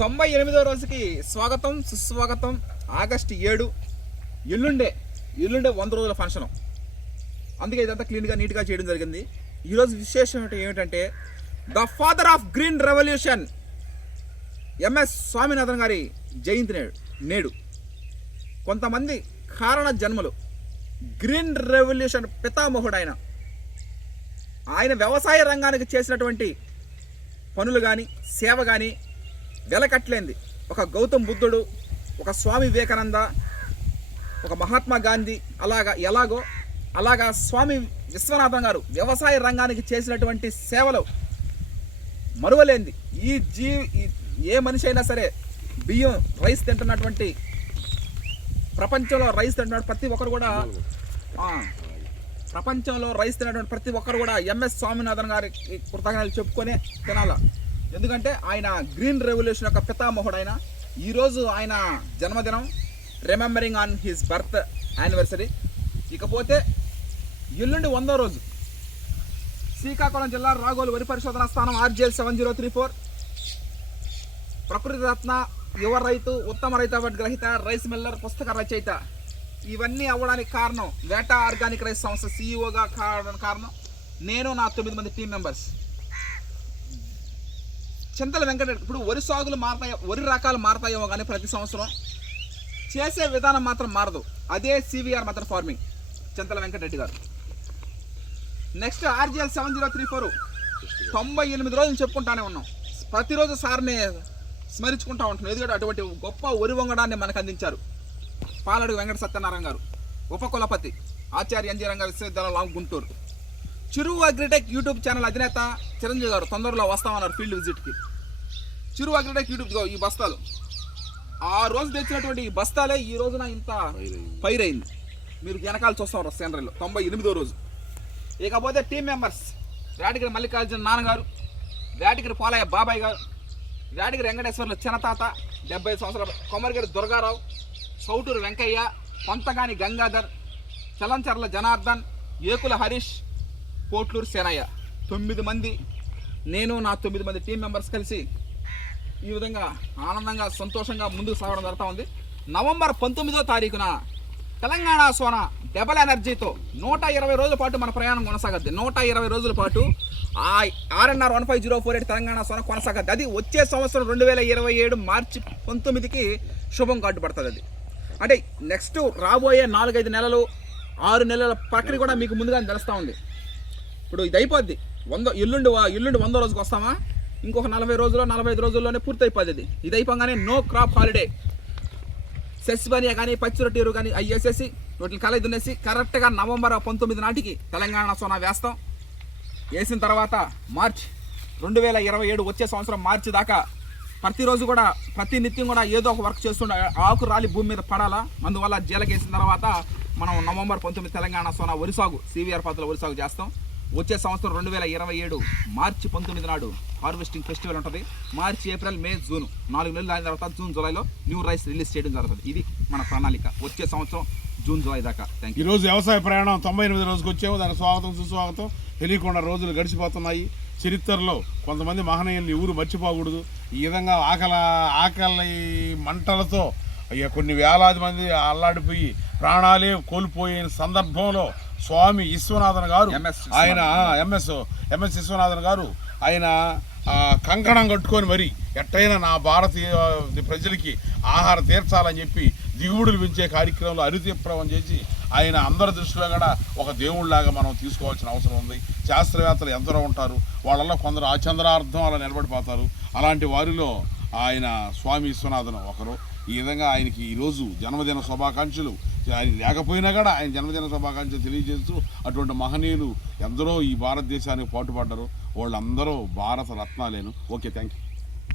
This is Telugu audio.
98వ రోజుకి స్వాగతం సుస్వాగతం. ఆగస్టు 7 ఎల్లుండే 100 రోజుల ఫంక్షన్. అందుకే ఇదంతా క్లీన్గా నీట్గా చేయడం జరిగింది. ఈరోజు విశేషం ఏమిటంటే the father of green revolution MS Swaminathan గారి జయంతి నేడు. కొంతమంది కారణ జన్మలు. గ్రీన్ రెవల్యూషన్ పితామహుడు ఆయన వ్యవసాయ రంగానికి చేసినటువంటి పనులు కానీ సేవ కానీ వెలకట్లేంది. ఒక గౌతమ్ బుద్ధుడు, ఒక స్వామి వివేకానంద, ఒక మహాత్మా గాంధీ అలాగా స్వామి విశ్వనాథన్ గారు వ్యవసాయ రంగానికి చేసినటువంటి సేవలు మరువలేంది. ఏ మనిషి అయినా సరే బియ్యం రైస్ తింటున్నటువంటి ప్రపంచంలో ప్రతి ఒక్కరు కూడా ఎంఎస్ స్వామినాథన్ గారికి కృతజ్ఞతలు చెప్పుకొని తినాల. ఎందుకంటే ఆయన గ్రీన్ రెవల్యూషన్ యొక్క పితామహుడు. ఈరోజు ఆయన జన్మదినం, remembering on his birth anniversary. ఇకపోతే ఎల్లుండి 100వ రోజు శ్రీకాకుళం జిల్లా రాగోలు వరి పరిశోధన స్థానం RGL 7034 ప్రకృతి రత్న, యువ రైతు, ఉత్తమ రైతు అవార్డు గ్రహీత, రైస్ మిల్లర్, పుస్తక రచయిత. ఇవన్నీ అవ్వడానికి కారణం వేటా ఆర్గానిక్ రైస్ సంస్థ CEOగా కావడానికి కారణం నేను, నా 9 మంది టీం మెంబర్స్. చింతల వెంకటరెడ్డి. ఇప్పుడు వరి సాగులు మారతాయో, వరి రకాలు మారతాయేమో కానీ ప్రతి సంవత్సరం చేసే విధానం మాత్రం మారదు. అదే CVR మెథడ్ ఫార్మింగ్. చింతల వెంకటరెడ్డి గారు. నెక్స్ట్ RGL 7034 98 రోజులు చెప్పుకుంటానే ఉన్నాం. ప్రతిరోజు సార్ని స్మరించుకుంటా ఉంటున్నాం. ఎందుకంటే అటువంటి గొప్ప వరి వంగడాన్ని మనకు అందించారు పాలడుగు వెంకట సత్యనారాయణ గారు, ఉపకులపతి, ఆచార్య NG రంగా విశ్వవిద్యాలయం గుంటూరు. చిరు అగ్రిటెక్ యూట్యూబ్ ఛానల్ అధినేత చిరంజీవి గారు తొందరలో వస్తామన్నారు ఫీల్డ్ విజిట్కి. చిరు అగ్రిటెక్ యూట్యూబ్ ఈ బస్తాలు ఆ రోజు తెచ్చినటువంటి ఈ బస్తాలే ఈ రోజున ఇంత పైరైంది. మీరు వెనకాల చూస్తాం సేనరీలో 98వ రోజు. ఇకపోతే టీం మెంబర్స్: వేటగిరి మల్లికార్జున నాన్నగారు, వేటగిరి పోలయ్య బాబాయ్ గారు, వేటగిరి వెంకటేశ్వర్లు చిన్నతాత 75 సంవత్సరాలు, కొమరగిరి దుర్గారావు, సౌటూరు వెంకయ్య, కొంతగాని గంగాధర్, చలంచర్ల జనార్దన్, ఏకుల హరీష్, పోట్లూరు సేనయ్య. 9 మంది, నేను, నా 9 మంది టీం మెంబర్స్ కలిసి ఈ విధంగా ఆనందంగా సంతోషంగా ముందుకు సాగడం జరుగుతూ ఉంది. నవంబర్ 19వ తారీఖున తెలంగాణ సోన డబల్ ఎనర్జీతో 120 రోజుల పాటు మన ప్రయాణం కొనసాగద్ది. 120 రోజుల పాటు RNR 15048 తెలంగాణ సోన కొనసాగద్ది. అది వచ్చే సంవత్సరం 2027 మార్చి 19కి శుభం కార్డు పడుతుంది. అది అంటే నెక్స్ట్ రాబోయే 4-5 నెలలు 6 నెలల ప్రక్రియ కూడా మీకు ముందుగానే తెలుస్తూ ఉంది. ఇప్పుడు ఇది అయిపోద్ది. ఎల్లుండి 100వ రోజుకి వస్తామా, ఇంకొక 40 రోజుల్లో 45 రోజుల్లోనే పూర్తి అయిపోద్ది. ఇది అయిపోగానే నో క్రాప్ హాలిడే. సెస్బనియా కానీ పచ్చిరొట్టేరు కానీ అవి వేసేసి వీటిని కలయి దున్నేసి కరెక్ట్గా నవంబర్ 19 నాటికి తెలంగాణ సోనా వేస్తాం. వేసిన తర్వాత మార్చ్ 2027 వచ్చే సంవత్సరం మార్చి దాకా ప్రతిరోజు కూడా నిత్యం కూడా ఏదో ఒక వర్క్ చేస్తుండే ఆకు రాలి భూమి మీద పడాలా. అందువల్ల జీలకేసిన తర్వాత మనం నవంబర్ 19 తెలంగాణ సోనా వరిసాగు CVR పద్ధతిలో వరిసాగు చేస్తాం. వచ్చే సంవత్సరం 2027 మార్చి 19 నాడు హార్వెస్టింగ్ ఫెస్టివల్ ఉంటుంది. మార్చి, ఏప్రిల్, మే, జూన్ 4 నెలలు అయిన తర్వాత జూన్, జూలైలో న్యూ రైస్ రిలీజ్ చేయడం జరుగుతుంది. ఇది మన ప్రణాళిక వచ్చే సంవత్సరం జూన్, జూలై దాకా. ఈరోజు వ్యవసాయ ప్రయాణం 98 రోజుకి వచ్చాము. దానికి స్వాగతం సుస్వాగతం. తెలియకుండా రోజులు గడిచిపోతున్నాయి. చరిత్రలో కొంతమంది మహనీయుల్ని ఊరు మర్చిపోకూడదు. ఈ విధంగా ఆకలి మంటలతో కొన్ని వేలాది మంది అల్లాడిపోయి ప్రాణాలే కోల్పోయిన సందర్భంలో స్వామి విశ్వనాథన్ గారు, ఆయన ఎంఎస్ విశ్వనాథన్ గారు, ఆయన కంకణం కట్టుకొని మరి ఎట్టయినా నా భారతీయ ప్రజలకి ఆహారం తీర్చాలని చెప్పి దిగుబడులు పెంచే కార్యక్రమంలో అరితీప్రవం చేసి ఆయన అందరి దృష్టిలో కూడా ఒక దేవుళ్ళలాగా మనం తీసుకోవాల్సిన అవసరం ఉంది. శాస్త్రవేత్తలు ఎందరో ఉంటారు, వాళ్ళల్లో కొందరు ఆచంద్రార్థం అలా నిలబడిపోతారు. అలాంటి వారిలో ఆయన స్వామి విశ్వనాథన్ ఒకరు. ఈ విధంగా ఆయనకి ఈరోజు జన్మదిన శుభాకాంక్షలు. ఆయన లేకపోయినా కూడా ఆయన జన్మదిన శుభాకాంక్షలు తెలియజేస్తూ అటువంటి మహనీయులు ఎందరో ఈ భారతదేశానికి పాటుపడ్డారు. వాళ్ళందరూ భారత రత్నాలేను. Okay, thank you.